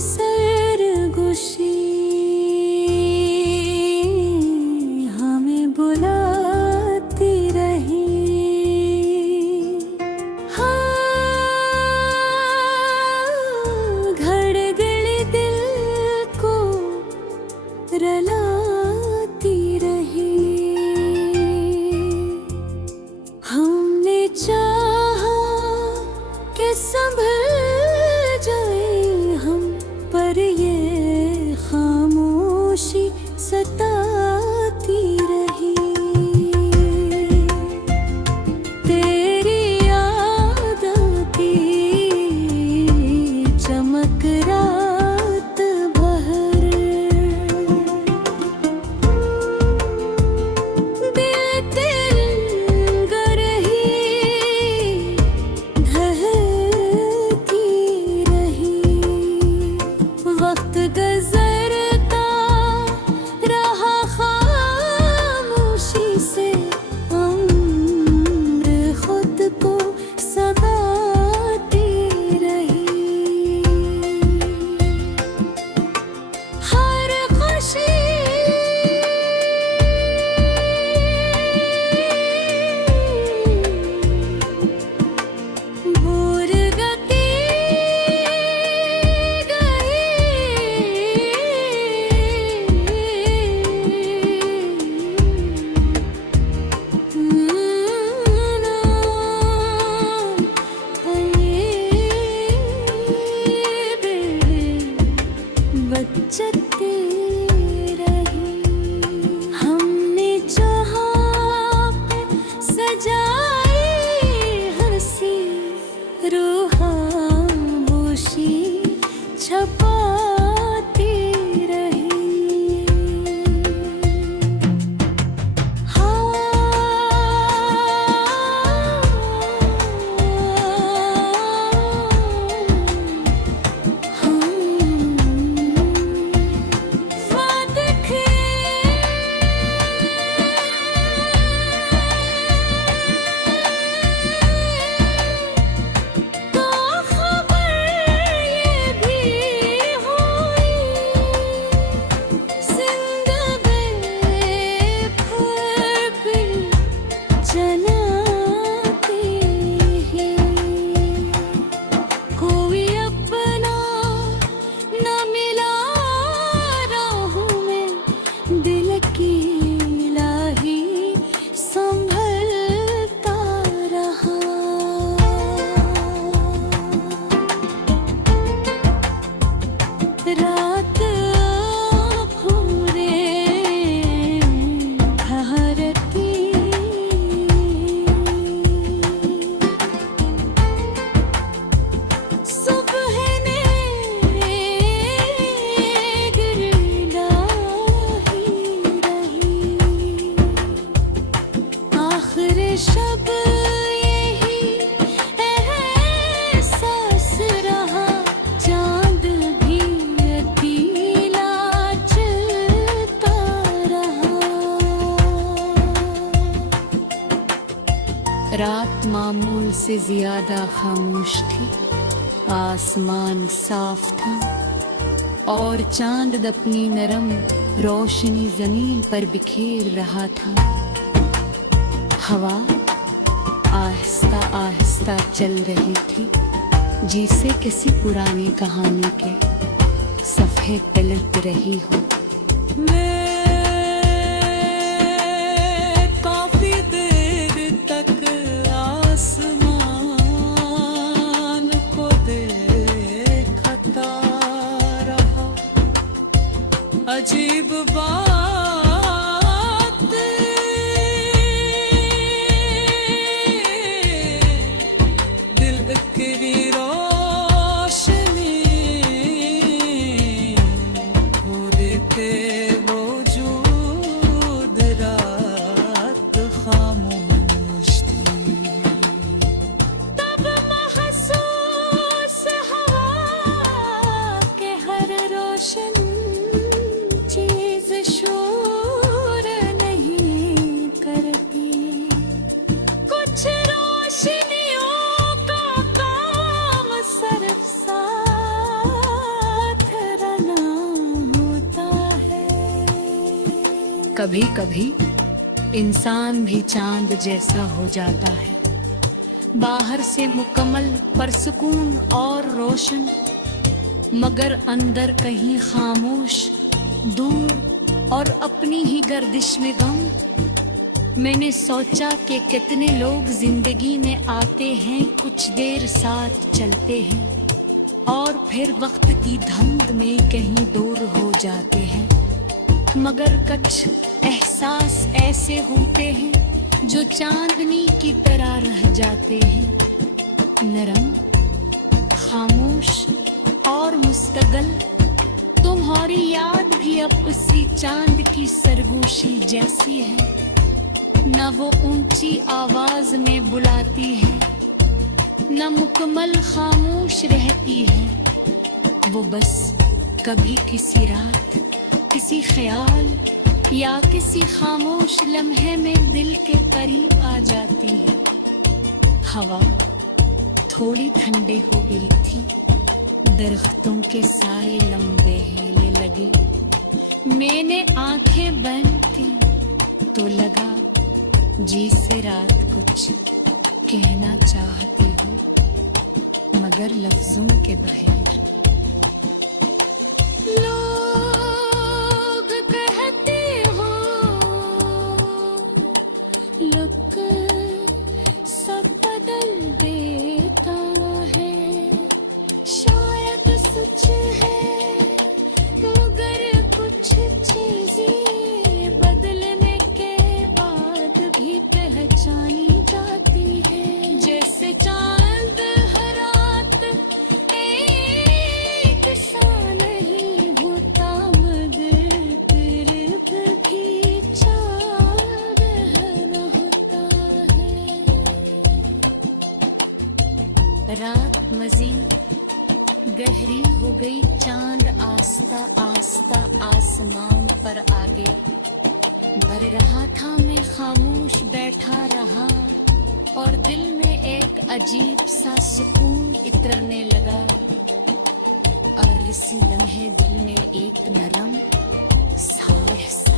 सरगोशी हमें बुलाती रही। हाँ, धड़गड़ी दिल को रलाती रही। हमने चाहा कि संभल जाए हम, पर ये खामोशी सताती रही। तेरी याद आती चमक रात भर, दिल तिरंग रही, ढहती रही। वक्त गुजरता रहा खामोशी से, उम्र खुद को सताती रही। हर खुशी भूल गती बचती रही। हमने चाहा सजाई हंसी रूहाबोशी छपाती रही। कोई अपना न मिला राहों में, दिल की लाही संभलता रहा। रात भोरे ठहरती, सुबह ने गिरलाही रही। आखिर शब यही एहसास रहा, चांद भी अकेला चलता रहा। रात मामूल से ज्यादा खामोश थी, आसमान साफ था और चांद अपनी नरम रोशनी जमीन पर बिखेर रहा था। हवा आहिस्ता आहिस्ता चल रही थी, जिसे किसी पुरानी कहानी के सफ़े पलट रही हो। मैं काफी देर तक आसमान को देखता रहा। अजीब बात, दिल की रोशनी खुद के वजूद, रात खामोश थी। तब महसूस हवा के हर रोशन चीज कभी कभी इंसान भी चांद जैसा हो जाता है, बाहर से मुकम्मल परसुकून और रोशन, मगर अंदर कहीं खामोश, दूर और अपनी ही गर्दिश में गम। मैंने सोचा कि कितने लोग जिंदगी में आते हैं, कुछ देर साथ चलते हैं और फिर वक्त की धुंध में कहीं दूर हो जाते हैं, मगर कुछ एहसास ऐसे होते हैं जो चांदनी की तरह रह जाते हैं, नरम, खामोश और मुस्तकिल। तुम्हारी याद भी अब उसी चांद की सरगोशी जैसी है, न वो ऊंची आवाज में बुलाती है, न मुकम्मल खामोश रहती है। वो बस कभी किसी रात, किसी ख्याल या किसी खामोश लम्हे में दिल के करीब आ जाती है। हवा थोड़ी ठंडे हो गई थी, दरख्तों के साए लंबे हिले लगे। मैंने आंखें बंद की तो लगा जी से रात कुछ कहना चाहती हूँ, मगर लफ्जों के बगैर। लोग कहते हो लुक सब बदल देता है, शायद सच है मगर कुछ चीजें बदलने के बाद भी पहचानी जाती है। जैसे चांद हर रात एक सा नहीं होता, मगर फिर भी चांद रहना होता है। रात मजीद गहरी हो गई, चांद आस्ता आस्ता आसमान पर आगे बढ़ रहा था। मैं खामोश बैठा रहा और दिल में एक अजीब सा सुकून इतरने लगा, और इसी लम्हे दिल में एक नरम सा एहसास